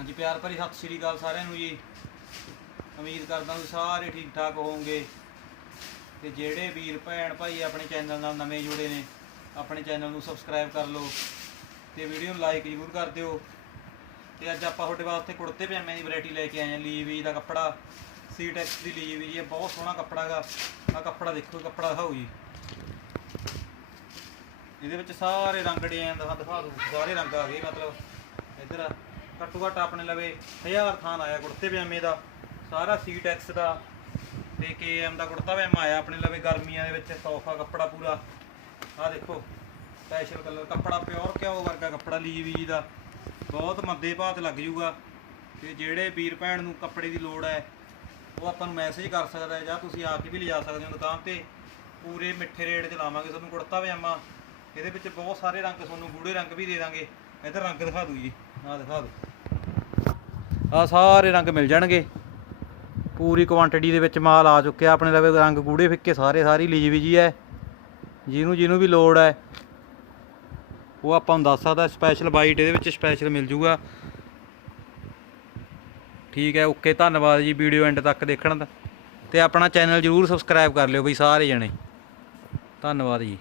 ਹਾਂਜੀ, ਪਿਆਰ ਭਰੀ ਸਤਿ ਸ਼੍ਰੀ ਅਕਾਲ ਸਾਰਿਆਂ ਨੂੰ ਜੀ। ਉਮੀਦ ਕਰਦਾ ਹਾਂ ਸਾਰੇ ਠੀਕ ਠਾਕ ਹੋਵੋਗੇ। ਤੇ ਜਿਹੜੇ ਵੀਰ ਭੈਣ ਭਾਈ ਆਪਣੇ ਚੈਨਲ ਨਾਲ ਨਵੇਂ ਜੁੜੇ ਨੇ, ਆਪਣੇ ਚੈਨਲ ਨੂੰ ਸਬਸਕ੍ਰਾਈਬ ਕਰ ਲਓ ਤੇ ਵੀਡੀਓ ਨੂੰ ਲਾਈਕ ਜ਼ਰੂਰ ਕਰ ਦਿਓ। ਤੇ ਅੱਜ ਆਪਾਂ ਤੁਹਾਡੇ ਵਾਸਤੇ ਕੁੜਤੇ ਪਜਾਮਿਆਂ ਦੀ ਵੈਰਾਈਟੀ ਲੈ ਕੇ ਆਏ ਹਾਂ, ਲੀਵੀ ਦਾ ਕੱਪੜਾ ਸੀਟੈਕਸ ਦੀ ਲੀਵੀ ਜੀ, ਇਹ ਬਹੁਤ ਸੋਹਣਾ ਕੱਪੜਾ ਹੈਗਾ। ਆ ਕੱਪੜਾ ਦੇਖੋ ਕੱਪੜਾ ਦਿਖਾਓ ਜੀ। ਇਹਦੇ ਵਿੱਚ ਸਾਰੇ ਰੰਗ ਡਿਜ਼ਾਈਨ ਦਾ ਦਿਖਾ ਦੂ ਸਾਰੇ ਰੰਗ ਆ ਗਏ, ਮਤਲਬ ਇੱਧਰ ਘੱਟੋ ਘੱਟ ਆਪਣੇ ਲਵੇ 1000 ਥਾਨ ਆਇਆ ਕੁੜਤੇ ਪਜਾਮੇ ਦਾ, ਸਾਰਾ ਸੀਟੈਕਸ ਦਾ ਤੇ ਕੇਐਮ ਦਾ ਕੁੜਤਾ ਪਜਾਮਾ ਆਇਆ ਆਪਣੇ ਲਵੇ ਗਰਮੀਆਂ ਦੇ ਵਿੱਚ, ਸੌਫਾ, ਕੱਪੜਾ ਪੂਰਾ। ਆ ਦੇਖੋ ਸਪੈਸ਼ਲ ਕਲਰ ਕੱਪੜਾ ਪਿਓਰ ਘਿਓ ਵਰਗਾ ਕੱਪੜਾ ਲੀਵੀ ਜੀ ਦਾ। ਬਹੁਤ ਮੱਦੇ ਭਾਅ ਤੇ ਲੱਗ ਜੂਗਾ। ਤੇ ਜਿਹੜੇ ਵੀਰ ਭੈਣ ਨੂੰ ਕੱਪੜੇ ਦੀ ਲੋੜ ਹੈ, ਉਹ ਆਪਾਂ ਨੂੰ ਮੈਸੇਜ ਕਰ ਸਕਦਾ ਹੈ ਜਾਂ ਤੁਸੀਂ ਆ ਕੇ ਵੀ ਲਿਜਾ ਸਕਦੇ ਹੋ ਦੁਕਾਨ ਤੇ। ਪੂਰੇ ਮਿੱਠੇ ਰੇਟ 'ਚ ਲਾਵਾਂਗੇ ਤੁਹਾਨੂੰ ਕੁੜਤਾ ਪਜਾਮਾ। ਇਹਦੇ ਵਿੱਚ ਬਹੁਤ ਸਾਰੇ ਰੰਗ, ਤੁਹਾਨੂੰ ਗੂੜੇ ਰੰਗ ਵੀ ਦੇ ਦਾਂਗੇ। ਇੱਧਰ ਰੰਗ ਦਿਖਾ ਦੂ ਜੀ। ਆਹ ਦਿਖਾ ਦੂ। ਆ ਸਾਰੇ ਰੰਗ ਮਿਲ ਜਾਣਗੇ। ਪੂਰੀ ਕੁਆਂਟੀਟੀ ਦੇ ਵਿੱਚ ਮਾਲ ਆ ਚੁੱਕਿਆ। ਆਪਣੇ ਲਵੇ ਰੰਗ ਗੂੜੇ ਫਿੱਕੇ ਸਾਰੇ ਸਾਰੀ ਲੀਵੀ ਜੀ ਹੈ ਜਿਹਨੂੰ ਜਿਹਨੂੰ ਵੀ ਲੋੜ ਹੈ ਉਹ ਆਪਾਂ ਨੂੰ ਦੱਸ ਸਕਦਾ ਸਪੈਸ਼ਲ ਬਾਈਟ ਇਹਦੇ ਵਿੱਚ ਸਪੈਸ਼ਲ ਮਿਲ ਜੂਗਾ। ਠੀਕ ਹੈ ਓਕੇ ਧੰਨਵਾਦ ਜੀ ਵੀਡੀਓ ਐਂਡ ਤੱਕ ਦੇਖਣ ਦਾ। ਤੇ ਆਪਣਾ ਚੈਨਲ ਜਰੂਰ ਸਬਸਕ੍ਰਾਈਬ ਕਰ ਲਿਓ ਬਈ ਸਾਰੇ ਜਣੇ। ਧੰਨਵਾਦ ਜੀ।